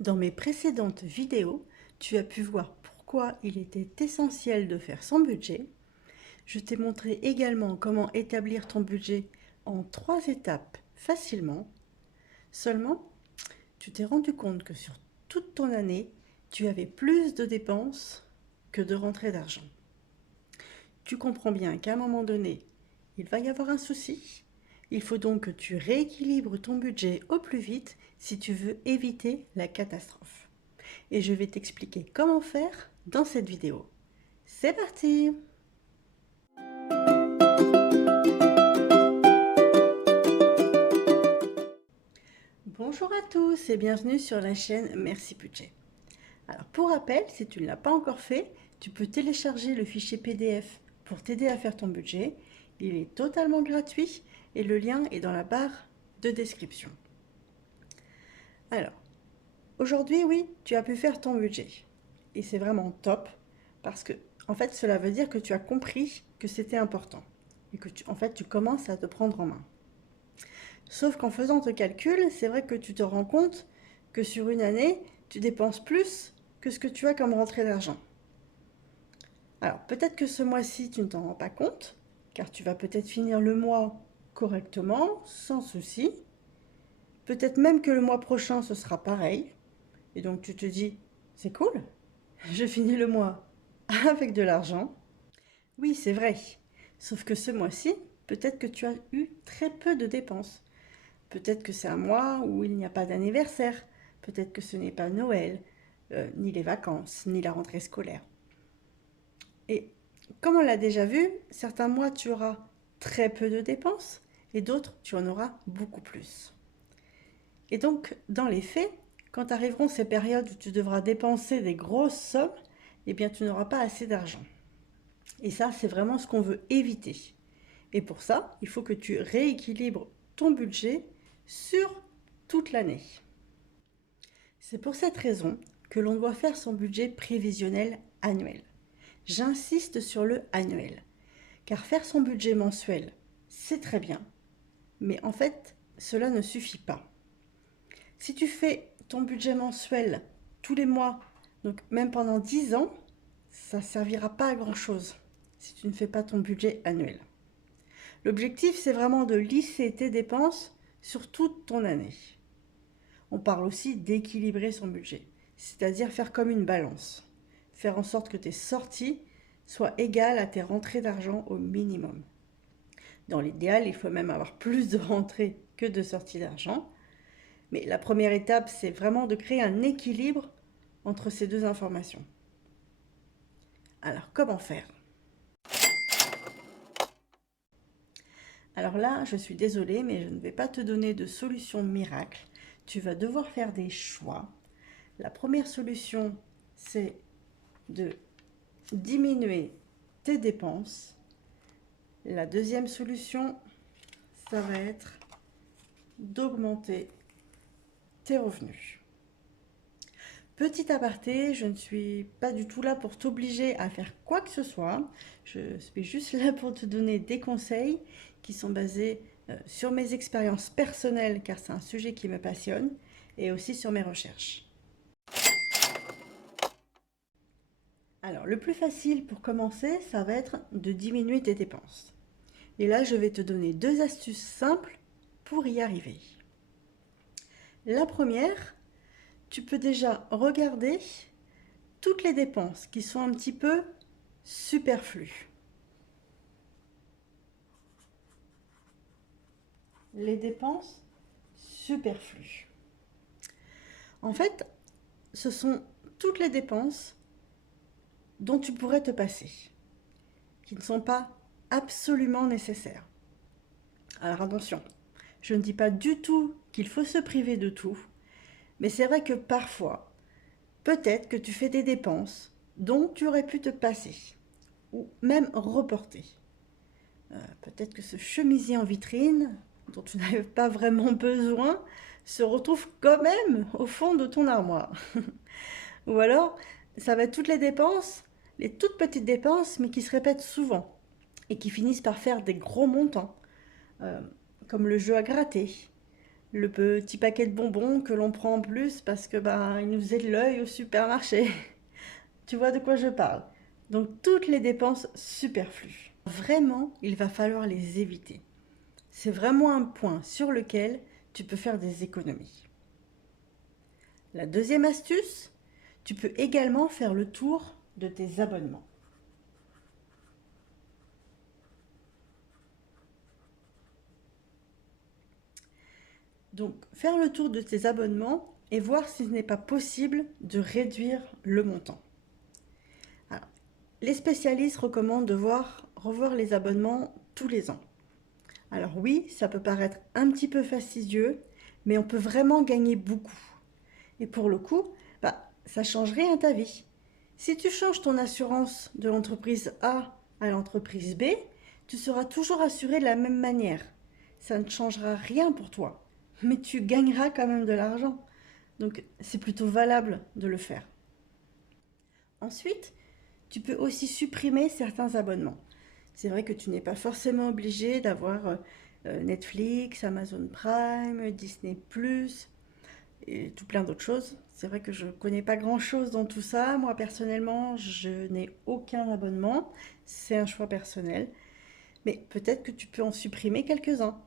Dans mes précédentes vidéos, tu as pu voir pourquoi il était essentiel de faire son budget. Je t'ai montré également comment établir ton budget en 3 étapes facilement. Seulement, tu t'es rendu compte que sur toute ton année, tu avais plus de dépenses que de rentrées d'argent. Tu comprends bien qu'à un moment donné, il va y avoir un souci. Il faut donc que tu rééquilibres ton budget au plus vite si tu veux éviter la catastrophe. Et je vais t'expliquer comment faire dans cette vidéo. C'est parti! Bonjour à tous et bienvenue sur la chaîne Merci Budget. Alors pour rappel, si tu ne l'as pas encore fait, tu peux télécharger le fichier PDF pour t'aider à faire ton budget. Il est totalement gratuit et le lien est dans la barre de description. Alors, aujourd'hui, oui, tu as pu faire ton budget. Et c'est vraiment top parce que, en fait, cela veut dire que tu as compris que c'était important et que tu commences à te prendre en main. Sauf qu'en faisant tes calculs, c'est vrai que tu te rends compte que sur une année, tu dépenses plus que ce que tu as comme rentrée d'argent. Alors, peut-être que ce mois-ci, tu ne t'en rends pas compte, car tu vas peut-être finir le mois correctement, sans souci. Peut-être même que le mois prochain, ce sera pareil. Et donc, tu te dis, c'est cool, je finis le mois avec de l'argent. Oui, c'est vrai. Sauf que ce mois-ci, peut-être que tu as eu très peu de dépenses. Peut-être que c'est un mois où il n'y a pas d'anniversaire. Peut-être que ce n'est pas Noël, ni les vacances, ni la rentrée scolaire. Et comme on l'a déjà vu, certains mois tu auras très peu de dépenses et d'autres tu en auras beaucoup plus. Et donc, dans les faits, quand arriveront ces périodes où tu devras dépenser des grosses sommes, eh bien tu n'auras pas assez d'argent. Et ça, c'est vraiment ce qu'on veut éviter. Et pour ça, il faut que tu rééquilibres ton budget sur toute l'année. C'est pour cette raison que l'on doit faire son budget prévisionnel annuel. J'insiste sur le annuel, car faire son budget mensuel, c'est très bien, mais en fait, cela ne suffit pas. Si tu fais ton budget mensuel tous les mois, donc même pendant 10 ans, ça ne servira pas à grand-chose si tu ne fais pas ton budget annuel. L'objectif, c'est vraiment de lisser tes dépenses sur toute ton année. On parle aussi d'équilibrer son budget, c'est-à-dire faire comme une balance. Faire en sorte que tes sorties soient égales à tes rentrées d'argent au minimum. Dans l'idéal, il faut même avoir plus de rentrées que de sorties d'argent. Mais la première étape, c'est vraiment de créer un équilibre entre ces deux informations. Alors, comment faire? Alors là, je suis désolée, mais je ne vais pas te donner de solution miracle. Tu vas devoir faire des choix. La première solution, c'est de diminuer tes dépenses. La deuxième solution, ça va être d'augmenter tes revenus. Petit aparté, je ne suis pas du tout là pour t'obliger à faire quoi que ce soit. Je suis juste là pour te donner des conseils qui sont basés sur mes expériences personnelles, car c'est un sujet qui me passionne, et aussi sur mes recherches. Alors, le plus facile pour commencer, ça va être de diminuer tes dépenses. Et là, je vais te donner 2 astuces simples pour y arriver. La première, tu peux déjà regarder toutes les dépenses qui sont un petit peu superflues. Les dépenses superflues. En fait, ce sont toutes les dépenses dont tu pourrais te passer, qui ne sont pas absolument nécessaires. Alors attention, je ne dis pas du tout qu'il faut se priver de tout, mais c'est vrai que parfois, peut-être que tu fais des dépenses dont tu aurais pu te passer, ou même reporter. Peut-être que ce chemisier en vitrine, dont tu n'avais pas vraiment besoin, se retrouve quand même au fond de ton armoire. Ou alors, ça va être toutes les dépenses, les toutes petites dépenses, mais qui se répètent souvent et qui finissent par faire des gros montants, comme le jeu à gratter, le petit paquet de bonbons que l'on prend en plus parce que il nous aide l'œil au supermarché. Tu vois de quoi je parle? Donc toutes les dépenses superflues. Vraiment, il va falloir les éviter. C'est vraiment un point sur lequel tu peux faire des économies. La deuxième astuce, tu peux également faire le tour de tes abonnements. Donc, faire le tour de tes abonnements et voir si ce n'est pas possible de réduire le montant. Alors, les spécialistes recommandent de revoir les abonnements tous les ans. Alors oui, ça peut paraître un petit peu fastidieux, mais on peut vraiment gagner beaucoup. Et pour le coup, ça change rien à ta vie. Si tu changes ton assurance de l'entreprise A à l'entreprise B, tu seras toujours assuré de la même manière. Ça ne changera rien pour toi, mais tu gagneras quand même de l'argent. Donc c'est plutôt valable de le faire. Ensuite, tu peux aussi supprimer certains abonnements. C'est vrai que tu n'es pas forcément obligé d'avoir Netflix, Amazon Prime, Disney+, et tout plein d'autres choses. C'est vrai que je ne connais pas grand-chose dans tout ça. Moi, personnellement, je n'ai aucun abonnement. C'est un choix personnel. Mais peut-être que tu peux en supprimer quelques-uns.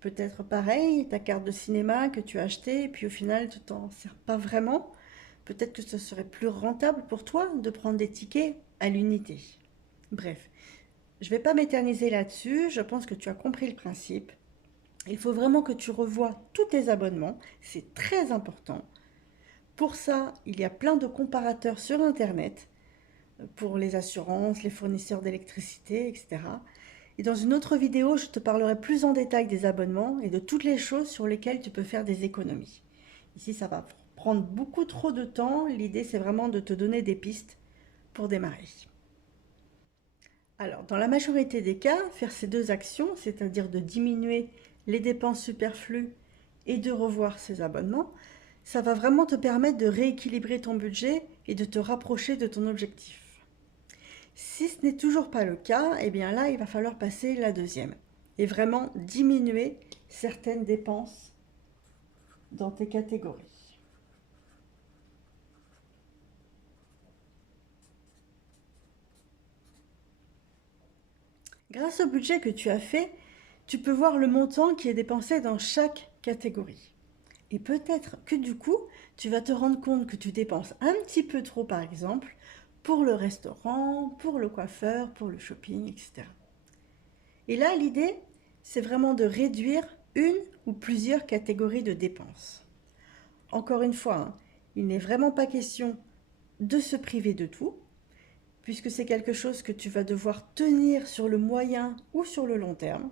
Peut-être pareil, ta carte de cinéma que tu as achetée et puis au final, tu t'en sers pas vraiment. Peut-être que ce serait plus rentable pour toi de prendre des tickets à l'unité. Bref, je ne vais pas m'éterniser là-dessus. Je pense que tu as compris le principe. Il faut vraiment que tu revoies tous tes abonnements. C'est très important. Pour ça, il y a plein de comparateurs sur Internet pour les assurances, les fournisseurs d'électricité, etc. Et dans une autre vidéo, je te parlerai plus en détail des abonnements et de toutes les choses sur lesquelles tu peux faire des économies. Ici, ça va prendre beaucoup trop de temps. L'idée, c'est vraiment de te donner des pistes pour démarrer. Alors, dans la majorité des cas, faire ces deux actions, c'est-à-dire de diminuer les dépenses superflues et de revoir ses abonnements, ça va vraiment te permettre de rééquilibrer ton budget et de te rapprocher de ton objectif. Si ce n'est toujours pas le cas, eh bien là, il va falloir passer la deuxième et vraiment diminuer certaines dépenses dans tes catégories. Grâce au budget que tu as fait, tu peux voir le montant qui est dépensé dans chaque catégorie. Et peut-être que du coup, tu vas te rendre compte que tu dépenses un petit peu trop, par exemple, pour le restaurant, pour le coiffeur, pour le shopping, etc. Et là, l'idée, c'est vraiment de réduire une ou plusieurs catégories de dépenses. Encore une fois, il n'est vraiment pas question de se priver de tout, puisque c'est quelque chose que tu vas devoir tenir sur le moyen ou sur le long terme.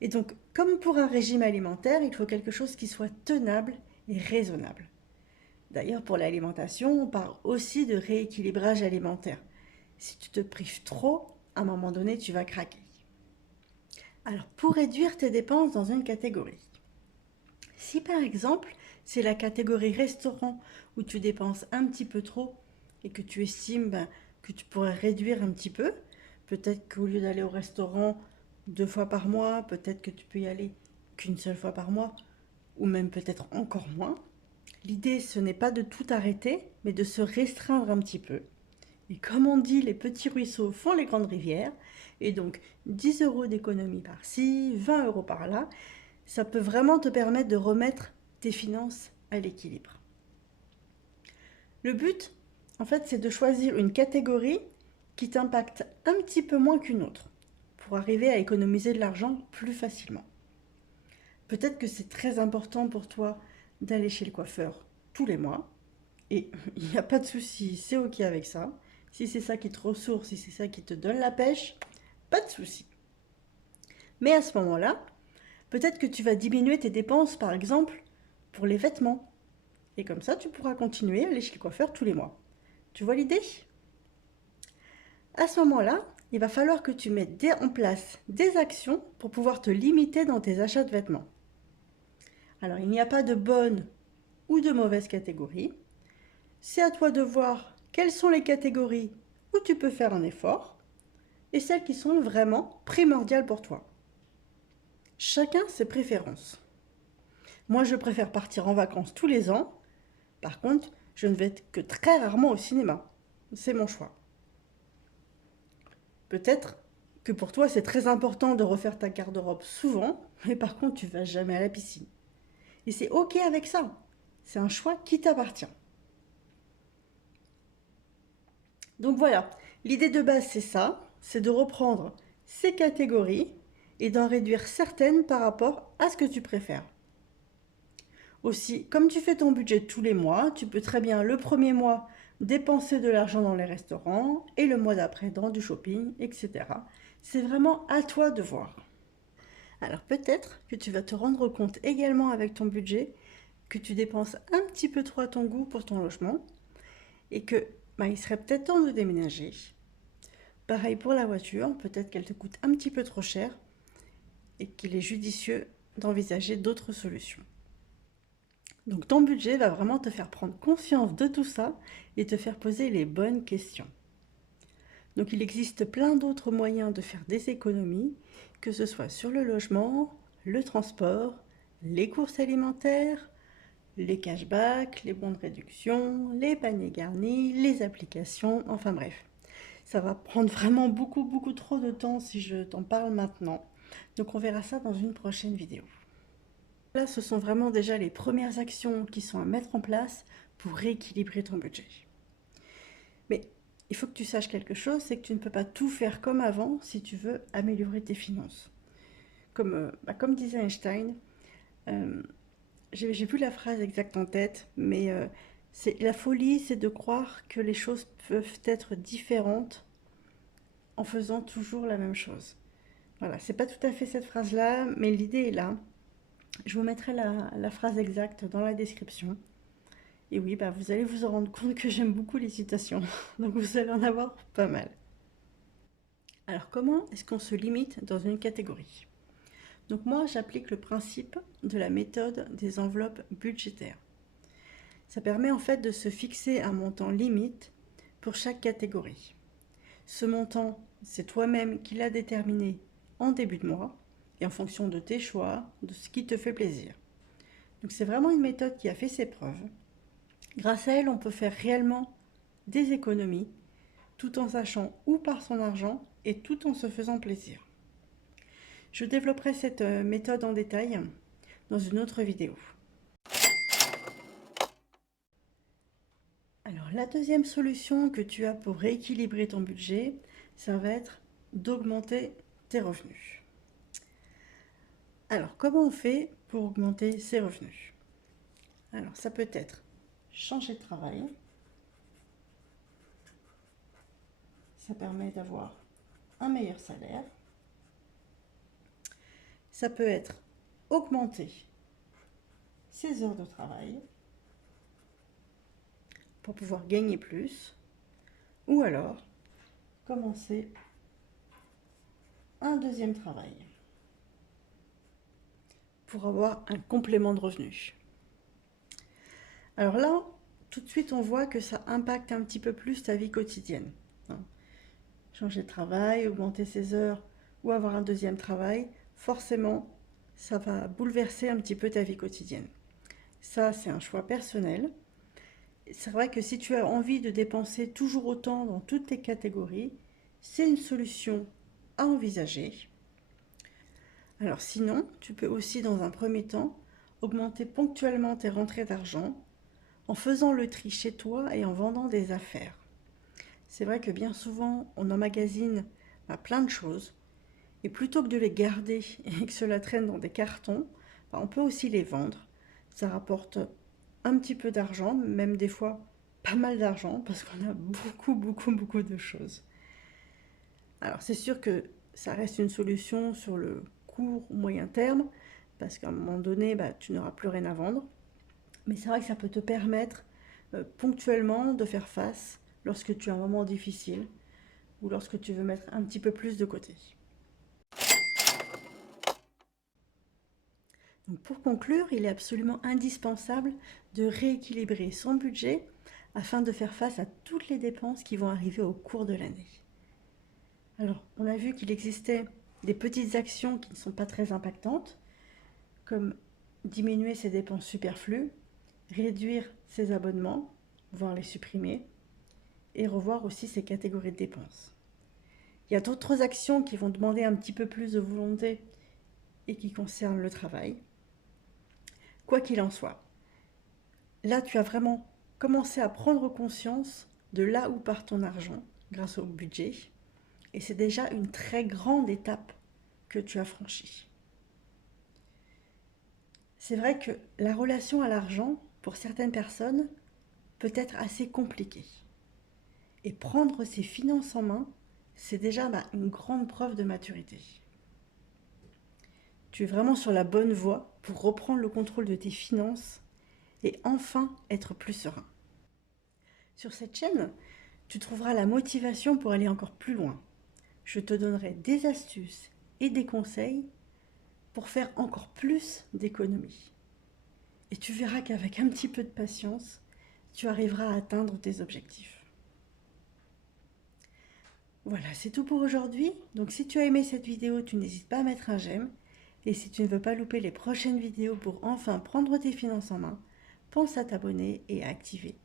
Et donc, comme pour un régime alimentaire, il faut quelque chose qui soit tenable et raisonnable. D'ailleurs, pour l'alimentation, on parle aussi de rééquilibrage alimentaire. Si tu te prives trop, à un moment donné, tu vas craquer. Alors, pour réduire tes dépenses dans une catégorie, si par exemple, c'est la catégorie restaurant où tu dépenses un petit peu trop et que tu estimes que tu pourrais réduire un petit peu, peut-être qu'au lieu d'aller au restaurant 2 fois par mois, peut-être que tu peux y aller qu'une seule fois par mois, ou même peut-être encore moins. L'idée, ce n'est pas de tout arrêter, mais de se restreindre un petit peu. Et comme on dit, les petits ruisseaux font les grandes rivières, et donc 10 euros d'économie par-ci, 20 euros par-là, ça peut vraiment te permettre de remettre tes finances à l'équilibre. Le but, en fait, c'est de choisir une catégorie qui t'impacte un petit peu moins qu'une autre, pour arriver à économiser de l'argent plus facilement. Peut-être que c'est très important pour toi d'aller chez le coiffeur tous les mois, et il n'y a pas de souci, c'est ok avec ça. Si c'est ça qui te ressource, si c'est ça qui te donne la pêche, pas de souci. Mais à ce moment-là, peut-être que tu vas diminuer tes dépenses, par exemple, pour les vêtements. Et comme ça, tu pourras continuer à aller chez le coiffeur tous les mois. Tu vois l'idée? À ce moment-là, il va falloir que tu mettes en place des actions pour pouvoir te limiter dans tes achats de vêtements. Alors, il n'y a pas de bonne ou de mauvaise catégorie. C'est à toi de voir quelles sont les catégories où tu peux faire un effort et celles qui sont vraiment primordiales pour toi. Chacun ses préférences. Moi, je préfère partir en vacances tous les ans. Par contre, je ne vais que très rarement au cinéma. C'est mon choix. Peut-être que pour toi, c'est très important de refaire ta garde-robe souvent, mais par contre, tu vas jamais à la piscine. Et c'est OK avec ça. C'est un choix qui t'appartient. Donc voilà, l'idée de base, c'est ça, c'est de reprendre ces catégories et d'en réduire certaines par rapport à ce que tu préfères. Aussi, comme tu fais ton budget tous les mois, tu peux très bien le premier mois dépenser de l'argent dans les restaurants et le mois d'après dans du shopping, etc. C'est vraiment à toi de voir. Alors peut-être que tu vas te rendre compte également avec ton budget que tu dépenses un petit peu trop à ton goût pour ton logement et que il serait peut-être temps de déménager. Pareil pour la voiture, peut-être qu'elle te coûte un petit peu trop cher et qu'il est judicieux d'envisager d'autres solutions. Donc ton budget va vraiment te faire prendre conscience de tout ça et te faire poser les bonnes questions. Donc il existe plein d'autres moyens de faire des économies, que ce soit sur le logement, le transport, les courses alimentaires, les cashbacks, les bons de réduction, les paniers garnis, les applications, enfin bref. Ça va prendre vraiment beaucoup trop de temps si je t'en parle maintenant. Donc on verra ça dans une prochaine vidéo. Là, ce sont vraiment déjà les premières actions qui sont à mettre en place pour rééquilibrer ton budget. Mais il faut que tu saches quelque chose, c'est que tu ne peux pas tout faire comme avant si tu veux améliorer tes finances. Comme disait Einstein, j'ai plus la phrase exacte en tête, mais la folie, c'est de croire que les choses peuvent être différentes en faisant toujours la même chose. Voilà, c'est pas tout à fait cette phrase-là, mais l'idée est là. Je vous mettrai la phrase exacte dans la description. Et oui, vous allez vous en rendre compte que j'aime beaucoup les citations, donc vous allez en avoir pas mal. Alors comment est-ce qu'on se limite dans une catégorie? Donc moi, j'applique le principe de la méthode des enveloppes budgétaires. Ça permet en fait de se fixer un montant limite pour chaque catégorie. Ce montant, c'est toi-même qui l'as déterminé en début de mois et en fonction de tes choix, de ce qui te fait plaisir. Donc c'est vraiment une méthode qui a fait ses preuves. Grâce à elle, on peut faire réellement des économies tout en sachant où part son argent et tout en se faisant plaisir. Je développerai cette méthode en détail dans une autre vidéo. Alors la deuxième solution que tu as pour rééquilibrer ton budget, ça va être d'augmenter tes revenus. Alors comment on fait pour augmenter ses revenus? Alors ça peut être changer de travail. Ça permet d'avoir un meilleur salaire. Ça peut être augmenter ses heures de travail pour pouvoir gagner plus. Ou alors commencer un deuxième travail pour avoir un complément de revenus. Alors là, tout de suite, on voit que ça impacte un petit peu plus ta vie quotidienne. Changer de travail, augmenter ses heures ou avoir un deuxième travail, forcément, ça va bouleverser un petit peu ta vie quotidienne. Ça, c'est un choix personnel. C'est vrai que si tu as envie de dépenser toujours autant dans toutes tes catégories, c'est une solution à envisager. Alors sinon, tu peux aussi dans un premier temps augmenter ponctuellement tes rentrées d'argent en faisant le tri chez toi et en vendant des affaires. C'est vrai que bien souvent, on emmagasine plein de choses et plutôt que de les garder et que cela traîne dans des cartons, on peut aussi les vendre. Ça rapporte un petit peu d'argent, même des fois pas mal d'argent parce qu'on a beaucoup de choses. Alors c'est sûr que ça reste une solution sur le court ou moyen terme parce qu'à un moment donné, tu n'auras plus rien à vendre. Mais c'est vrai que ça peut te permettre ponctuellement de faire face lorsque tu as un moment difficile ou lorsque tu veux mettre un petit peu plus de côté. Donc pour conclure, il est absolument indispensable de rééquilibrer son budget afin de faire face à toutes les dépenses qui vont arriver au cours de l'année. Alors, on a vu qu'il existait des petites actions qui ne sont pas très impactantes, comme diminuer ses dépenses superflues, réduire ses abonnements, voire les supprimer, et revoir aussi ses catégories de dépenses. Il y a d'autres actions qui vont demander un petit peu plus de volonté et qui concernent le travail. Quoi qu'il en soit, là tu as vraiment commencé à prendre conscience de là où part ton argent grâce au budget, et c'est déjà une très grande étape que tu as franchie. C'est vrai que la relation à l'argent, pour certaines personnes, peut être assez compliquée. Et prendre ses finances en main, c'est déjà une grande preuve de maturité. Tu es vraiment sur la bonne voie pour reprendre le contrôle de tes finances et enfin être plus serein. Sur cette chaîne, tu trouveras la motivation pour aller encore plus loin. Je te donnerai des astuces et des conseils pour faire encore plus d'économies. Et tu verras qu'avec un petit peu de patience, tu arriveras à atteindre tes objectifs. Voilà, c'est tout pour aujourd'hui. Donc si tu as aimé cette vidéo, tu n'hésites pas à mettre un j'aime. Et si tu ne veux pas louper les prochaines vidéos pour enfin prendre tes finances en main, pense à t'abonner et à activer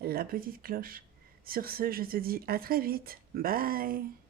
la petite cloche. Sur ce, je te dis à très vite. Bye!